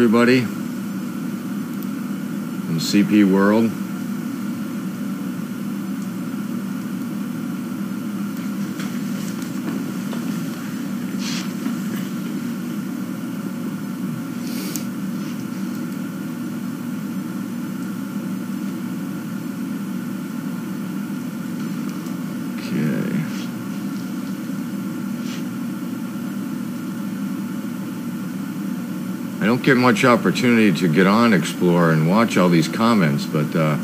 everybody from CP World. I don't get much opportunity to get on Explore and watch all these comments, but I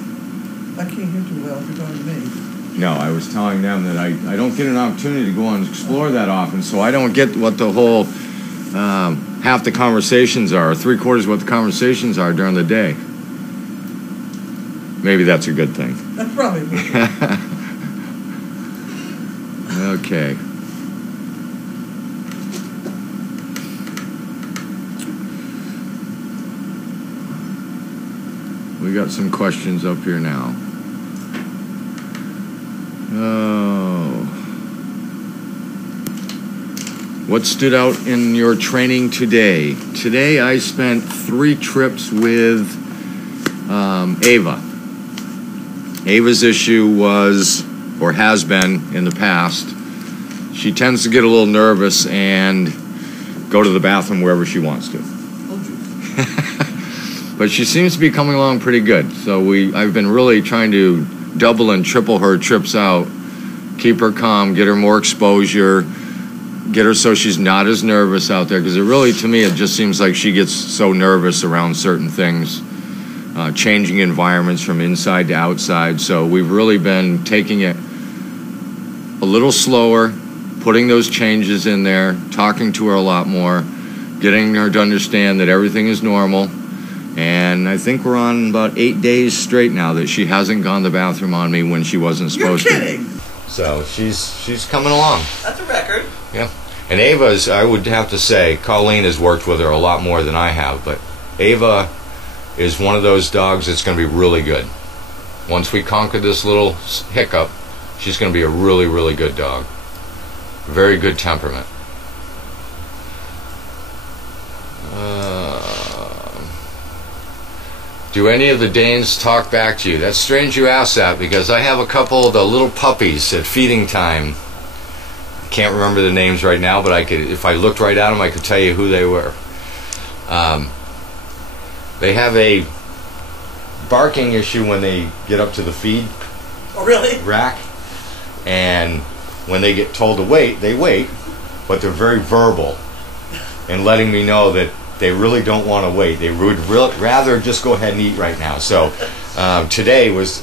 can't hear too well if you're talking to me. No, I was telling them that I don't get an opportunity to go on Explore that often, so I don't get what the whole half the conversations are, or 3/4 of what the conversations are during the day. Maybe that's a good thing. That's probably a good thing. Okay. We got some questions up here now. Oh. What stood out in your training today? Today I spent 3 trips with Ava. Ava's issue was, or has been in the past, she tends to get a little nervous and go to the bathroom wherever she wants to. But she seems to be coming along pretty good. So I've been really trying to double and triple her trips out, keep her calm, get her more exposure, get her so she's not as nervous out there. Because to me, it just seems like she gets so nervous around certain things, changing environments from inside to outside. So we've really been taking it a little slower, putting those changes in there, talking to her a lot more, getting her to understand that everything is normal. And I think we're on about 8 days straight now that she hasn't gone to the bathroom on me when she wasn't supposed to. You're kidding! So she's coming along. That's a record. Yeah. And Ava's, I would have to say, Colleen has worked with her a lot more than I have, but Ava is one of those dogs that's going to be really good. Once we conquer this little hiccup, she's going to be a really, really good dog. Very good temperament. Do any of the Danes talk back to you? That's strange you ask that, because I have a couple of the little puppies at feeding time. I can't remember the names right now, but I could, if I looked right at them, I could tell you who they were. They have a barking issue when they get up to the feed rack, and when they get told to wait, they wait, but they're very verbal in letting me know that they really don't want to wait. They would rather just go ahead and eat right now. So today was,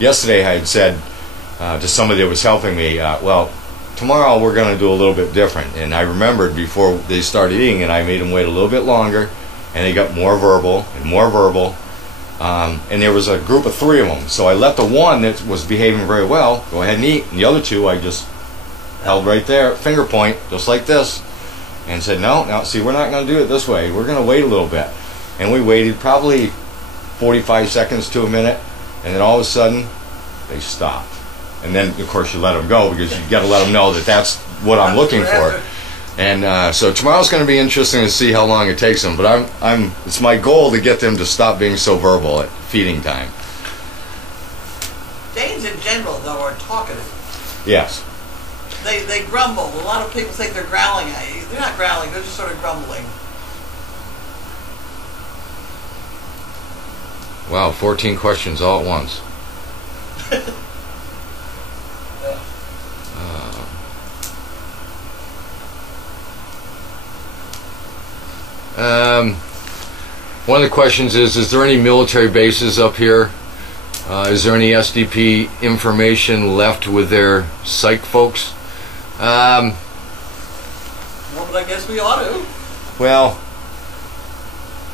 yesterday I had said to somebody that was helping me, well, tomorrow we're going to do a little bit different. And I remembered before they started eating, and I made them wait a little bit longer, and they got more verbal and more verbal. And there was a group of 3 of them. So I let the one that was behaving very well go ahead and eat, and the other 2 I just held right there, finger point, just like this. And said, no, see, we're not going to do it this way. We're going to wait a little bit. And we waited probably 45 seconds to a minute, and then all of a sudden, they stopped. And then, of course, you let them go, because you got to let them know that that's what I'm looking for. And so tomorrow's going to be interesting to see how long it takes them. But it's my goal to get them to stop being so verbal at feeding time. Danes in general, though, are talkative. Yes. They grumble. A lot of people think they're growling at you. They're not growling, they're just sort of grumbling. Wow, 14 questions all at once. One of the questions is there any military bases up here? Is there any SDP information left with their psych folks? Well, but I guess we ought to. Well,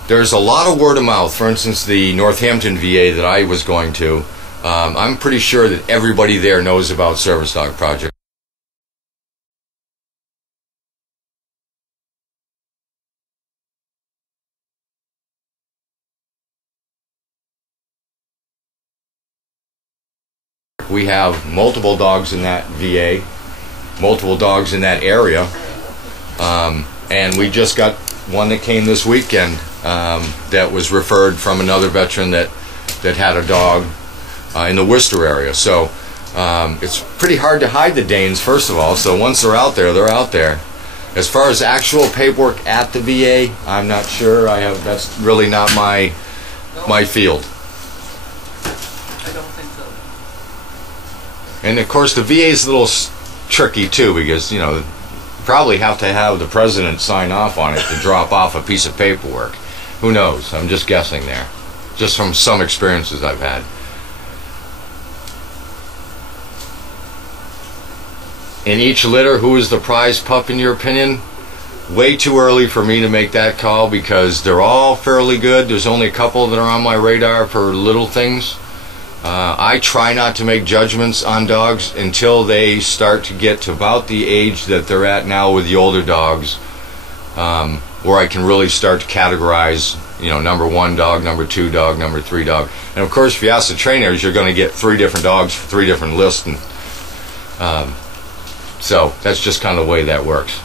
there's a lot of word of mouth. For instance, the Northampton VA that I was going to, I'm pretty sure that everybody there knows about Service Dog Project. We have multiple dogs in that VA, multiple dogs in that area, and we just got one that came this weekend that was referred from another veteran that had a dog in the Worcester area. So it's pretty hard to hide the Danes, first of all. So once they're out there, they're out there. As far as actual paperwork at the VA, I'm not sure. That's really not my field. I don't think so. And of course, the VA is a little tricky too, because you probably have to have the president sign off on it to drop off a piece of paperwork. Who knows? I'm just guessing there, just from some experiences I've had. In each litter, who is the prize pup in your opinion? Way too early for me to make that call, because they're all fairly good. There's only a couple that are on my radar for little things. I try not to make judgments on dogs until they start to get to about the age that they're at now with the older dogs, where I can really start to categorize, number 1 dog, number 2 dog, number 3 dog. And of course, if you ask the trainers, you're going to get 3 different dogs for 3 different lists. And so that's just kind of the way that works.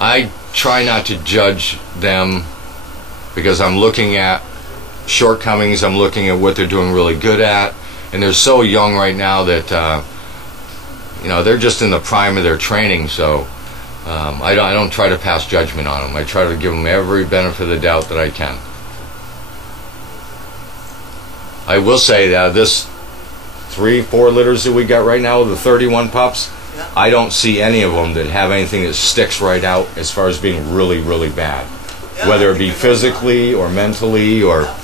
I try not to judge them because I'm looking at shortcomings, I'm looking at what they're doing really good at, and they're so young right now that they're just in the prime of their training. So I don't try to pass judgment on them. I try to give them every benefit of the doubt that I can. I will say that this 3-4 litters that we got right now with the 31 pups, yeah. I don't see any of them that have anything that sticks right out as far as being really, really bad. Yeah, whether it be physically or mentally, or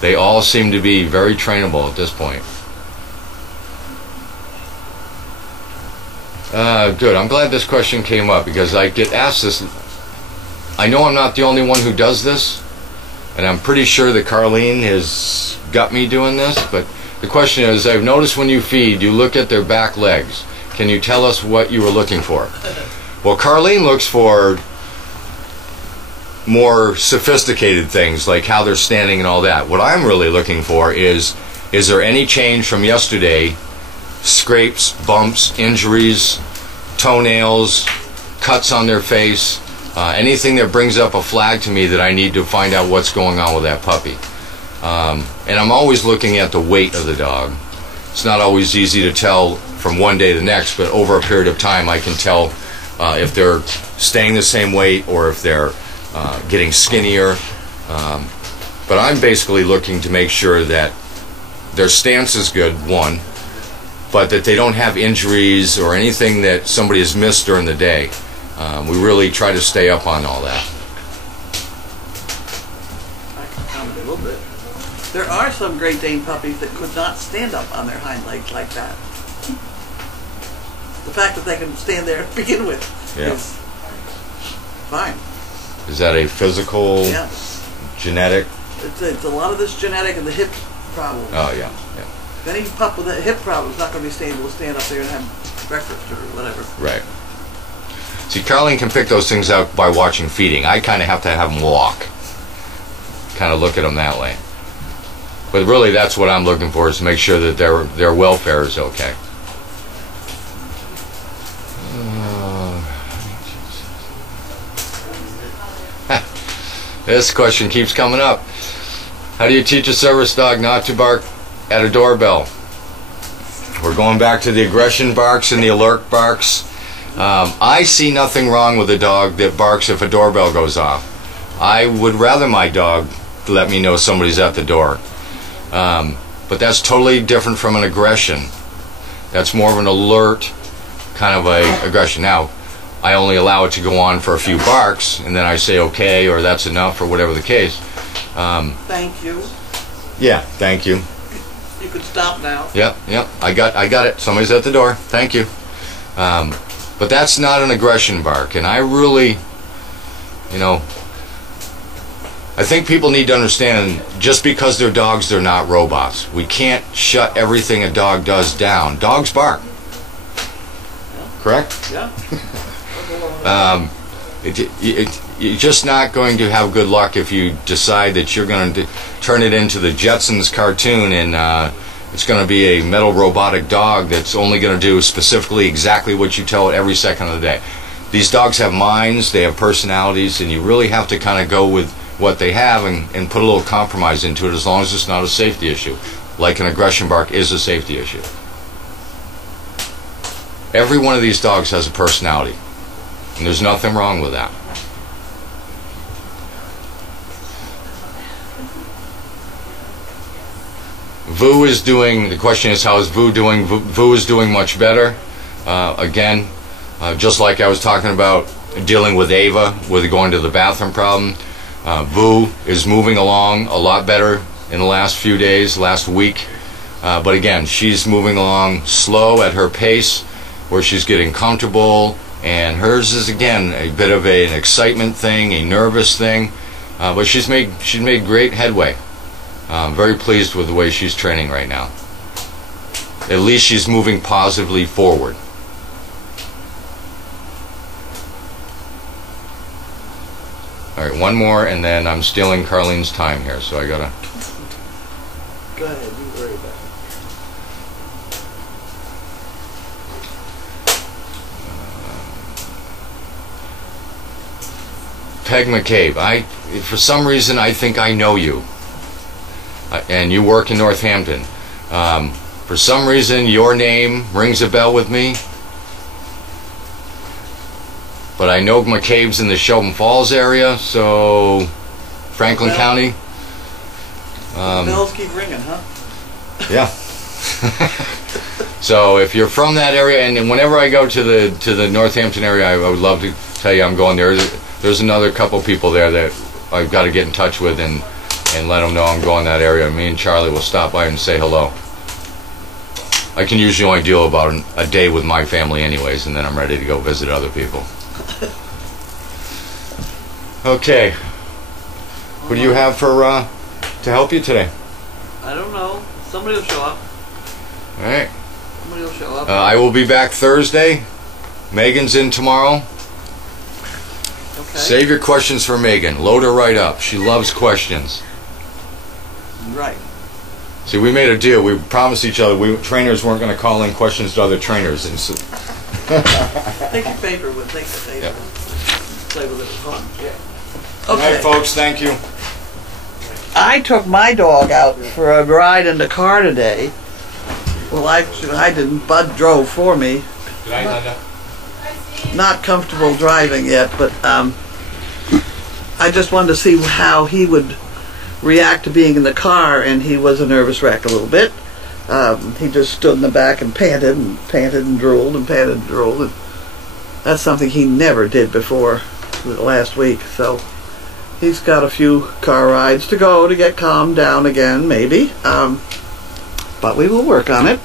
they all seem to be very trainable at this point. Good. I'm glad this question came up, because I get asked this. I know I'm not the only one who does this, and I'm pretty sure that Carlene has got me doing this, but the question is, I've noticed when you feed, you look at their back legs. Can you tell us what you were looking for? Well, Carlene looks for more sophisticated things, like how they're standing and all that. What I'm really looking for is there any change from yesterday? Scrapes, bumps, injuries, toenails, cuts on their face, anything that brings up a flag to me that I need to find out what's going on with that puppy. And I'm always looking at the weight of the dog. It's not always easy to tell from one day to the next, but over a period of time I can tell if they're staying the same weight or if they're getting skinnier. But I'm basically looking to make sure that their stance is good, one, but that they don't have injuries or anything that somebody has missed during the day. We really try to stay up on all that. I can comment a little bit. There are some Great Dane puppies that could not stand up on their hind legs like that. The fact that they can stand there to begin with is fine. Is that a physical, genetic? It's a lot of this genetic and the hip problem. Oh, yeah. Any pup with a hip problem is not going to be able to stand up there and have breakfast or whatever. Right. See, Carlene can pick those things out by watching feeding. I kind of have to have them walk. Kind of look at them that way. But really, that's what I'm looking for, is to make sure that their welfare is okay. This question keeps coming up. How do you teach a service dog not to bark at a doorbell? We're going back to the aggression barks and the alert barks. I see nothing wrong with a dog that barks if a doorbell goes off. I would rather my dog let me know somebody's at the door. But that's totally different from an aggression. That's more of an alert kind of a aggression. Now, I only allow it to go on for a few barks, and then I say okay, or that's enough, or whatever the case. Thank you. Yeah, thank you. You could stop now. Yep. I got it. Somebody's at the door. Thank you. But that's not an aggression bark, and I really, I think people need to understand, just because they're dogs, they're not robots. We can't shut everything a dog does down. Dogs bark. Correct? Yeah. You're just not going to have good luck if you decide that you're going to turn it into the Jetsons cartoon and it's going to be a metal robotic dog that's only going to do specifically exactly what you tell it every second of the day. These dogs have minds, they have personalities, and you really have to kind of go with what they have and put a little compromise into it, as long as it's not a safety issue. Like an aggression bark is a safety issue. Every one of these dogs has a personality, and there's nothing wrong with that. Vu is doing, the question is, how is Vu doing? Vu is doing much better. Again, just like I was talking about dealing with Ava with going to the bathroom problem, Vu is moving along a lot better in the last few days, last week. But again, she's moving along slow at her pace, where she's getting comfortable, and hers is again a bit of an excitement thing, a nervous thing, but she's made great headway. I'm very pleased with the way she's training right now. At least she's moving positively forward. All right, one more, and then I'm stealing Carlene's time here, so I gotta. Go ahead, you worry about it. Peg McCabe, for some reason I think I know you, and you work in Northampton. For some reason your name rings a bell with me, but I know McCabe's in the Shelburne Falls area, so Franklin County. Bells keep ringing, huh? Yeah. So if you're from that area, and whenever I go to the Northampton area, I would love to tell you I'm going there. There's another couple people there that I've got to get in touch with and let them know I'm going that area. Me and Charlie will stop by and say hello. I can usually only deal about a day with my family anyways, and then I'm ready to go visit other people. Okay. What do you have for to help you today? I don't know. Somebody will show up. All right. Somebody will show up. I will be back Thursday. Megan's in tomorrow. Okay. Save your questions for Megan. Load her right up. She loves questions. Right. See, we made a deal. We promised each other trainers weren't going to call in questions to other trainers. And so Take your paper with. Take the paper. Yeah. Play with it for fun. Yeah. Good night, folks. Thank you. I took my dog out for a ride in the car today. Well, actually, I didn't. Bud drove for me. Good night, Linda. Not comfortable driving yet, but I just wanted to see how he would react to being in the car, and he was a nervous wreck a little bit. He just stood in the back and panted and drooled and panted and drooled. And that's something he never did before last week. So he's got a few car rides to go to get calmed down again, maybe. But we will work on it.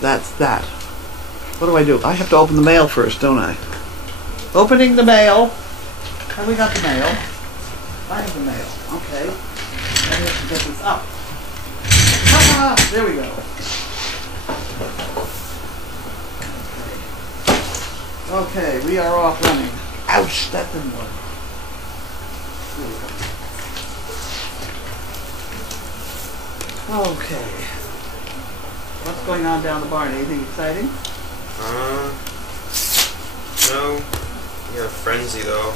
That's that. What do I do? I have to open the mail first, don't I? Opening the mail. Have we got the mail? I have the mail. Okay. I have to get this up. Ah, there we go. Okay, we are off running. Ouch, that didn't work. Here we go. Okay. What's going on down the barn? Anything exciting? No. We have Frenzy though.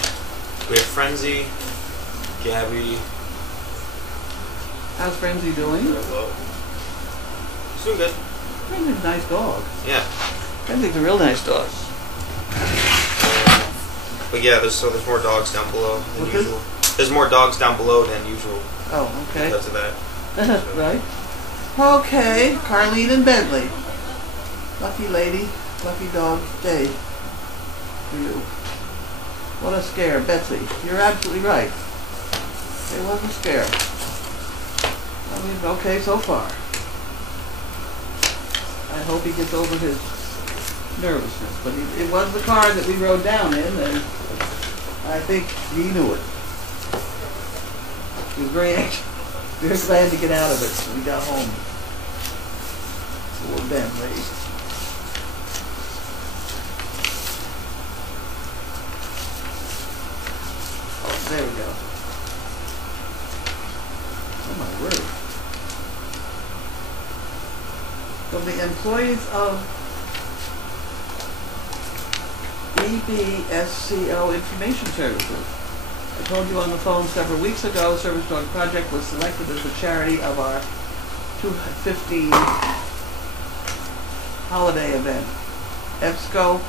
We have Frenzy, Gabby. How's Frenzy doing? She's doing good. Frenzy's a nice dog. Yeah. Frenzy's a real nice dog. But yeah, there's more dogs down below than What's usual. There's more dogs down below than usual Oh, okay. because of that. Right. Okay, Carlene and Bentley. Lucky lady, lucky dog day for you. What a scare, Betsy. You're absolutely right. It was a scare. I mean, okay so far. I hope he gets over his nervousness. But it was the car that we rode down in, and I think he knew it. He was very anxious. Very glad to get out of it when we got home. Poor Bentley. Oh, there we go. Oh my word. From the employees of EBSCO Information Services. I told you on the phone several weeks ago, Service Dog Project was selected as the charity of our 215 holiday event. EBSCO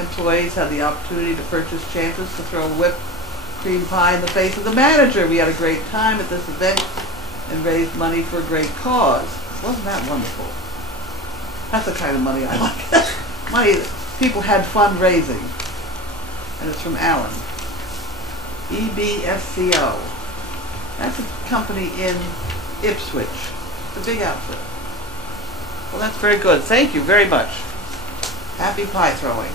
employees had the opportunity to purchase chances to throw whipped cream pie in the face of the manager. We had a great time at this event and raised money for a great cause. Wasn't that wonderful? That's the kind of money I like. Money that people had fun raising. And it's from Alan. EBSCO. That's a company in Ipswich. It's a big outfit. Well, that's very good. Thank you very much. Happy pie throwing.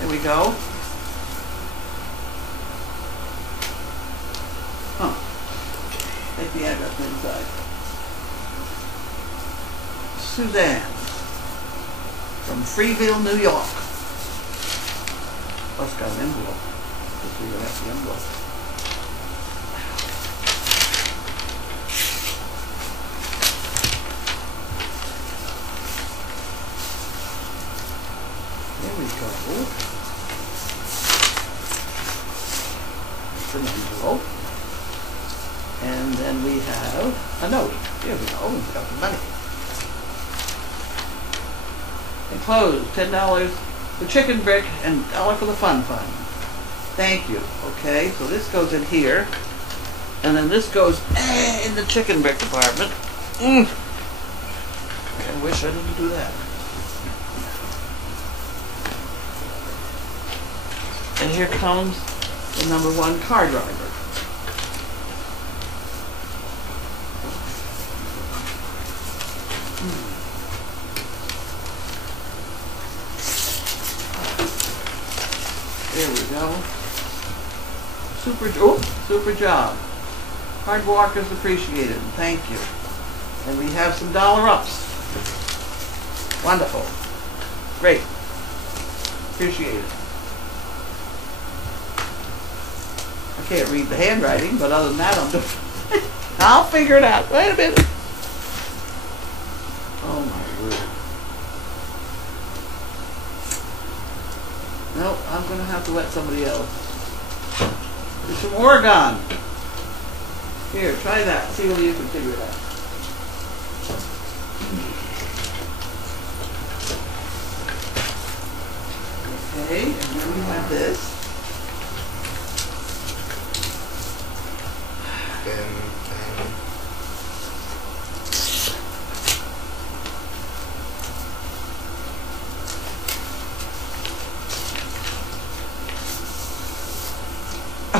There we go. Huh. Take the address inside. Suzanne from Freeville, New York. Plus got an envelope. Let's see what that's the envelope. There we go. It's an envelope. And then we have a note. Here we go. We've got the money. Enclosed, $10 for chicken brick and $1 for the fun fund. Thank you. Okay, so this goes in here. And then this goes in the chicken brick department. I wish I didn't do that. And here comes the #1 car driver. There we go. Super job. Hard work is appreciated. Thank you. And we have some dollar ups. Wonderful. Great. Appreciate it. I can't read the handwriting, but other than that, I'm doing I'll figure it out. Wait a minute. Oh my word. Nope, I'm going to have to let somebody else. There's some Oregon. Here, try that. See whether you can figure it out. Okay, and then we have this.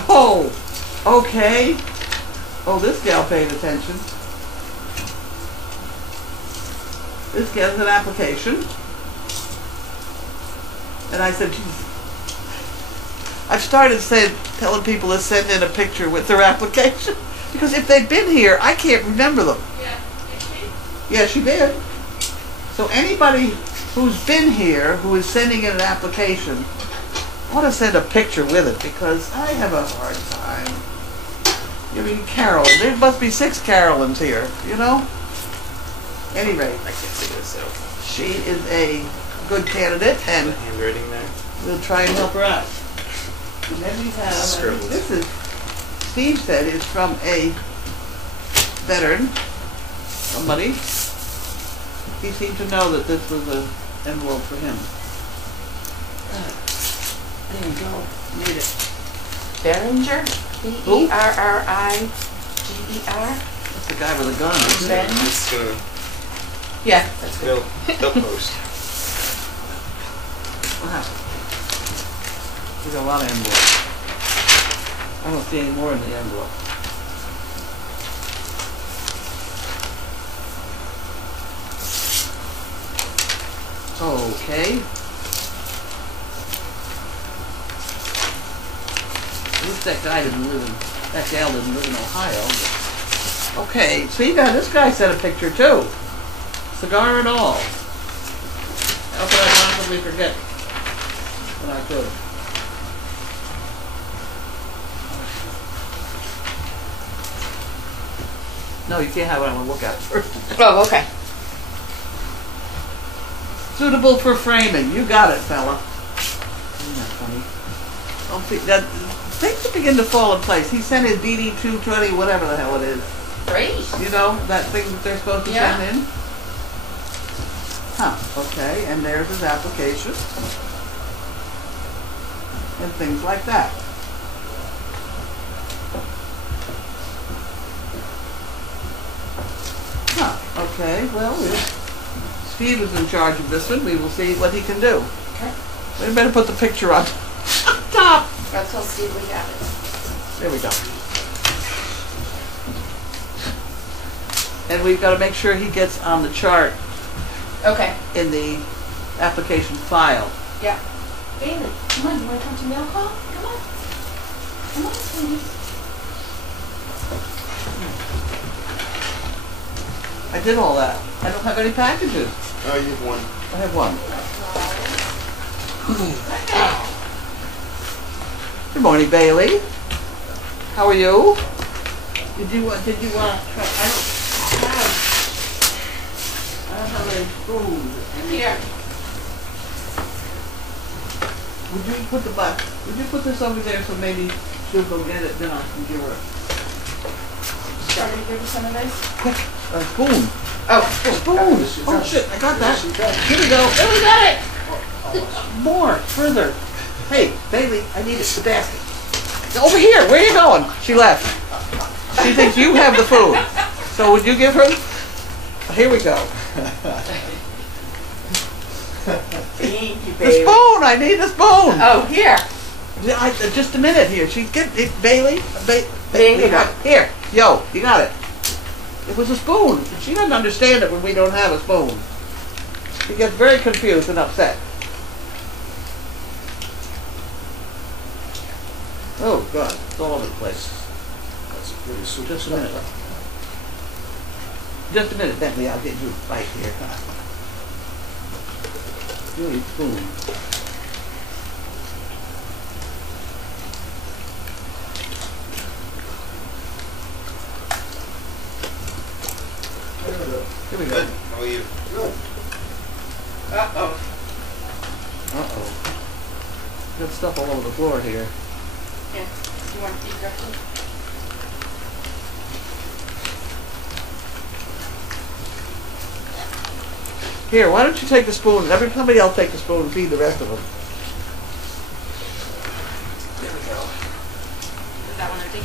Oh, okay. Oh, this gal paid attention. This gal's an application. And I said, I've started telling people to send in a picture with their application. Because if they've been here, I can't remember them. Yeah, did she? Yeah, she did. So anybody who's been here, who is sending in an application, ought to send a picture with it, because I have a hard time. I mean, Carolyn, there must be 6 Carolyns here, you know? Any rate, I can't figure this out. she is a good candidate, The and handwriting there. we'll try and help her out. And then we have, Scribbled. this is, Steve said, is from a veteran, somebody. He seemed to know that this was an envelope for him. There you go. Need it. Behringer? Who? Berriger? That's the guy with the gun, isn't it? Ben? It's gonna, Yeah, that's good. they'll post. Wow. There's a lot of envelopes. I don't see any more in the envelope. Okay. At least that gal didn't live in Ohio. But okay, see now this guy sent a picture too. Cigar and all. How could I possibly forget when I could? No, you can't have it. I'm gonna look at it first. Oh, okay. Suitable for framing. You got it, fella. Isn't that funny? Things begin to fall in place. He sent his DD 220, whatever the hell it is. Great. You know, that thing that they're supposed to Yeah. send in? Huh, okay, and there's his application. And things like that. Huh, okay, well, if Steve is in charge of this one, we will see what he can do. Okay. We better put the picture on top. I'll tell Steve we have it. There we go. And we've got to make sure he gets on the chart Okay. in the application file. Yeah. Bailey, come on, you want to come to mail call? Come on. Come on, sweetie. I did all that. I don't have any packages. Oh, you have one. I have one. Good morning, Bailey. How are you? Did you want to try? I don't have any food. Here. Would you put this over there so maybe she'll go get it, then I can give her Want me to give you some of this? a spoon. Oh, Spoon! Oh shit, I got that. Here we go. oh, we got it. More, further. Hey, Bailey, I need the basket. Over here, where are you going? She left. She thinks you have the food. So would you give her? Here we go. Thank you, The baby. spoon! I need the spoon! Oh, here. Just a minute here. She get it, Bailey. Bailey. Here, yo, you got it. It was a spoon. She doesn't understand it when we don't have a spoon. She gets very confused and upset. Oh God, it's all over the place. That's pretty super. Just a minute. Just a minute, Bentley. I'll get you right here. You need spoon. Here we go. Good. How are you? Good. Uh-oh. Uh-oh. Got stuff all over the floor here. Here. You want to eat directly? Here, why don't you take the spoon? Somebody else take the spoon and feed the rest of them. There we go. Is that one empty?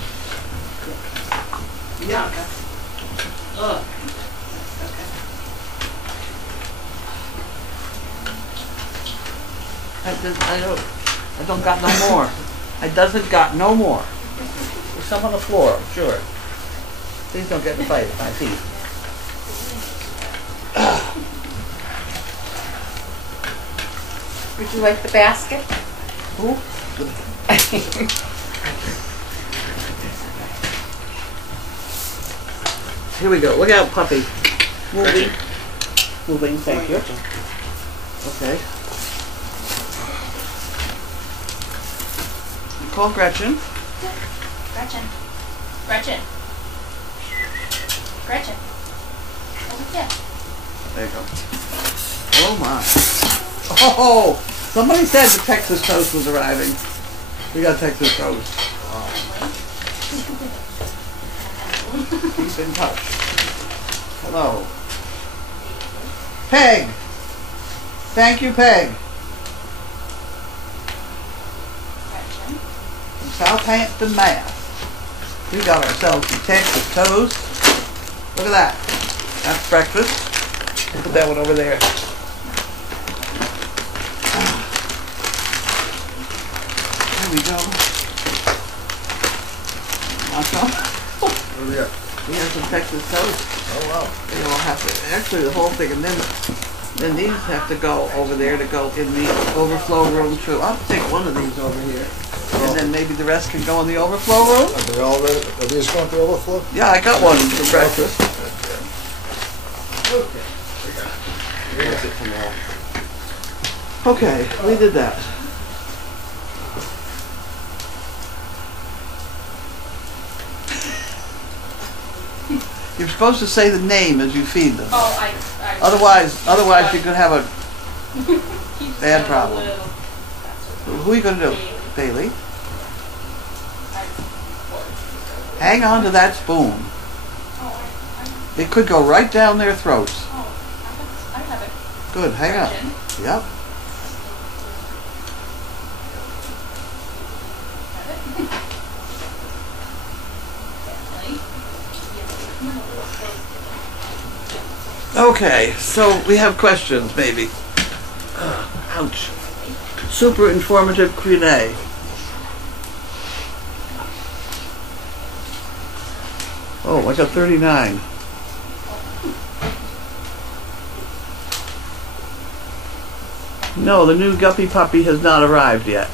Yeah. Okay. I don't got no more. I doesn't got no more. There's some on the floor, I'm sure. Please don't get in a fight with my feet. Would you like the basket? Who? Here we go. Look out, puppy. Moving. Moving, thank you. Okay. Call Gretchen. Gretchen. Gretchen. Gretchen. Over here. There you go. Oh my. Oh! Somebody said the Texas toast was arriving. We got Texas toast. Keep in touch. Hello. Peg! Thank you, Peg. Gretchen. From Southampton, Mass. We got ourselves some Texas toast. Look at that. That's breakfast. Put that one over there. There we go. What do we got? We have some Texas toast. Oh, wow. They all have to, actually the whole thing, and then these have to go over there to go in the overflow room too. I'll take one of these over here. And then maybe the rest can go in the overflow room? Are they all ready? Are these going to overflow? Yeah, I got one for breakfast. Okay. Okay, we did that. You're supposed to say the name as you feed them. Oh, I Otherwise you could have a Bad problem. Who are you going to do? Bailey? Hang on to that spoon. It could go right down their throats. I have it. Good, hang on. Yep. Okay, so we have questions, maybe. Ouch. Super informative Q&A. Oh, I got 39. No, the new guppy puppy has not arrived yet.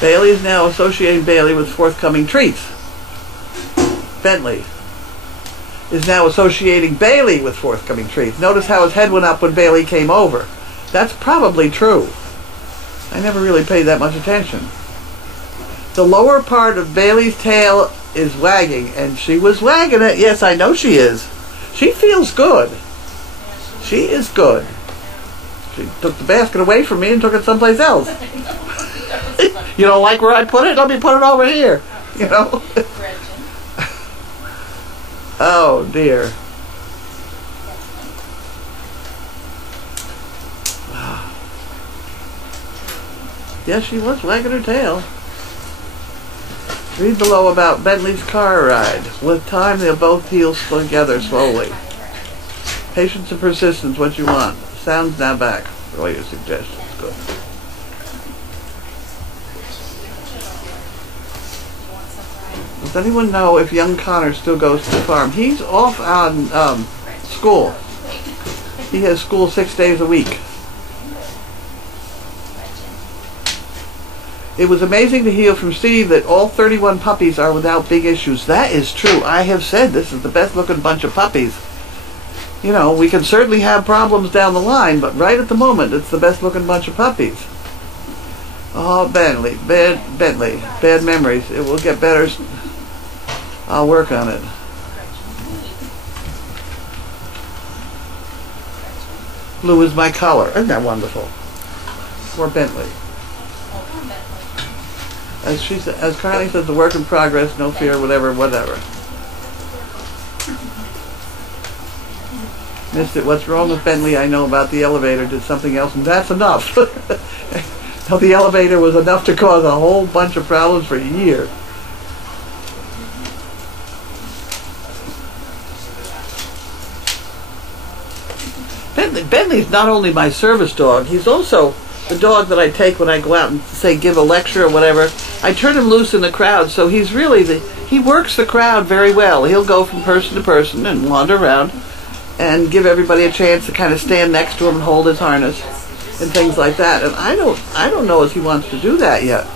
Bailey is now associating Bailey with forthcoming treats. Bentley is now associating Bailey with forthcoming treats. Notice how his head went up when Bailey came over. That's probably true. I never really paid that much attention. The lower part of Bailey's tail is wagging, and she was wagging it. Yes, I know she is. She feels good. She is good. She took the basket away from me and took it someplace else. You don't like where I put it? Let me put it over here. You know? Oh, dear. Yes, she was wagging her tail. Read below about Bentley's car ride. With time, they'll both heal together slowly. Patience and persistence, what you want. Sounds now back for all your suggestions. Good. Does anyone know if young Connor still goes to the farm? He's off on school. He has school 6 days a week. It was amazing to hear from Steve that all 31 puppies are without big issues. That is true. I have said this is the best looking bunch of puppies. You know, we can certainly have problems down the line, but right at the moment, it's the best looking bunch of puppies. Oh, Bentley, bad memories. It will get better. I'll work on it. Blue is my color. Isn't that wonderful? Or Bentley. As Carly says, the work in progress, no fear, whatever. Missed it. What's wrong with Bentley? I know about the elevator. Did something else, and that's enough. No, the elevator was enough to cause a whole bunch of problems for years. Bentley's not only my service dog, he's also the dog that I take when I go out and, say, give a lecture or whatever. I turn him loose in the crowd, so he's really he works the crowd very well. He'll go from person to person and wander around and give everybody a chance to kind of stand next to him and hold his harness and things like that. And I don't know if he wants to do that yet.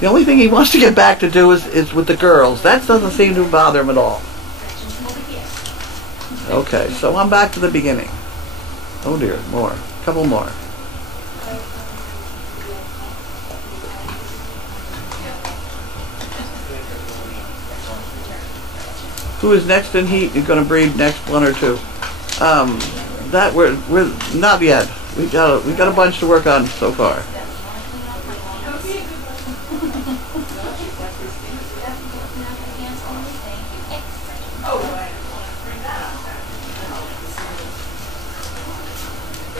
The only thing he wants to get back to do is with the girls. That doesn't seem to bother him at all. Okay, so I'm back to the beginning. Oh dear, more. A couple more. Who is next in heat? You're going to breed next, one or two. That we're not yet. We got a bunch to work on so far.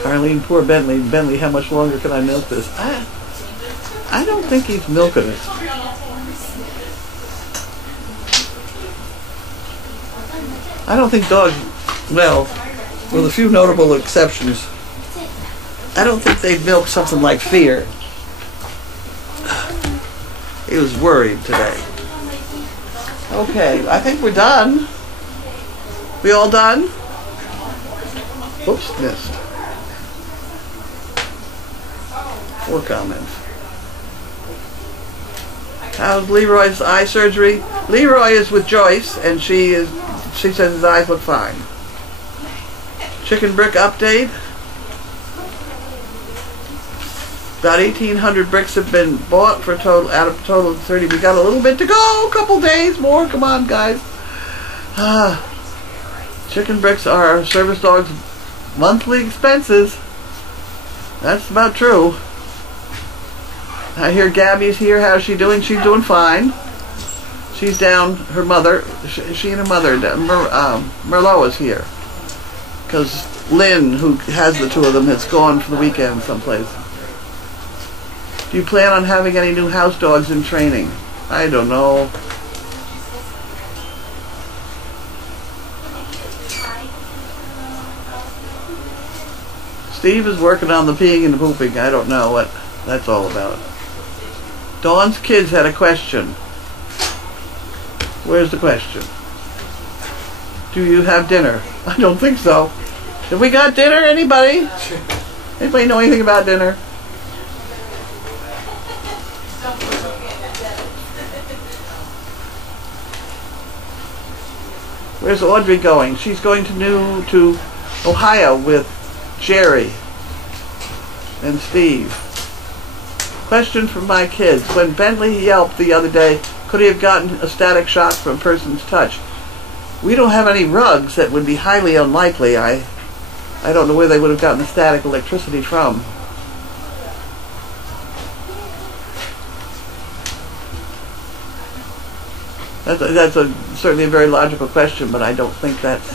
Arlene, poor Bentley. Bentley, how much longer can I milk this? I don't think he's milking it. I don't think dogs, well, with a few notable exceptions, I don't think they milk something like Fear. He was worried today. Okay, I think we're done. We all done? Oops, missed. 4 comments. How's Leroy's eye surgery? Leroy is with Joyce, and she says his eyes look fine. Chicken brick update. About 1,800 bricks have been bought for out of a total of 30. We got a little bit to go. A couple days more. Come on, guys. Chicken bricks are service dogs' monthly expenses. That's about true. I hear Gabby's here. How's she doing? She's doing fine. She's down. Her mother. She and her mother. Merlot is here because Lynn, who has the two of them, has gone for the weekend someplace. Do you plan on having any new house dogs in training? I don't know. Steve is working on the peeing and the pooping. I don't know what that's all about. Dawn's kids had a question. Where's the question? Do you have dinner? I don't think so. Have we got dinner? Anybody? Anybody know anything about dinner? Where's Audrey going? She's going to Ohio with Jerry and Steve. Question from my kids. When Bentley yelped the other day, could he have gotten a static shock from a person's touch? We don't have any rugs. That would be highly unlikely. I don't know where they would have gotten the static electricity from. That's certainly a very logical question, but I don't think that's...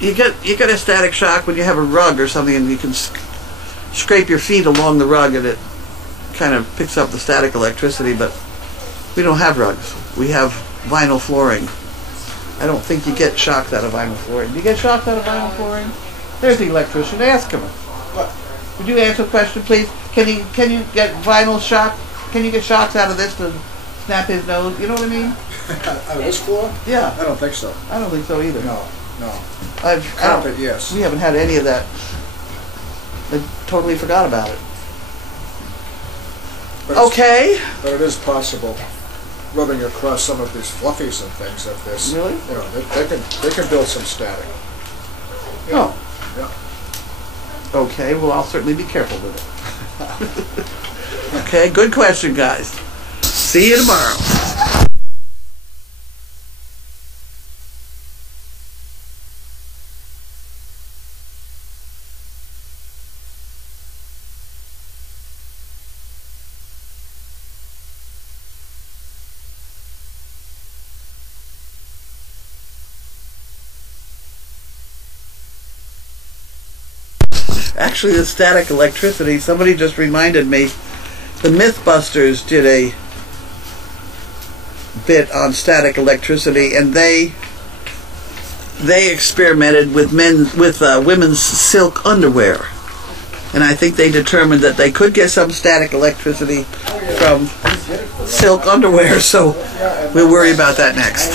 You get a static shock when you have a rug or something and you can scrape your feet along the rug and it kind of picks up the static electricity, but we don't have rugs. We have vinyl flooring. I don't think you get shocked out of vinyl flooring. Do you get shocked out of vinyl flooring? There's the electrician. Ask him. What? Would you answer the question, please? Can you get vinyl shock? Can you get shocked out of this to snap his nose? You know what I mean? Out of this floor? Yeah. I don't think so. I don't think so either. No. Carpet, yes. We haven't had any of that. I totally forgot about it. But okay. But it is possible, rubbing across some of these fluffies and things like this. Really? You know, they can build some static. Yeah. Oh. Yeah. Okay, well, I'll certainly be careful with it. Okay, good question, guys. See you tomorrow. Actually, the static electricity, somebody just reminded me, the Mythbusters did a bit on static electricity, and they experimented with women's silk underwear, and I think they determined that they could get some static electricity from silk underwear, so we'll worry about that next.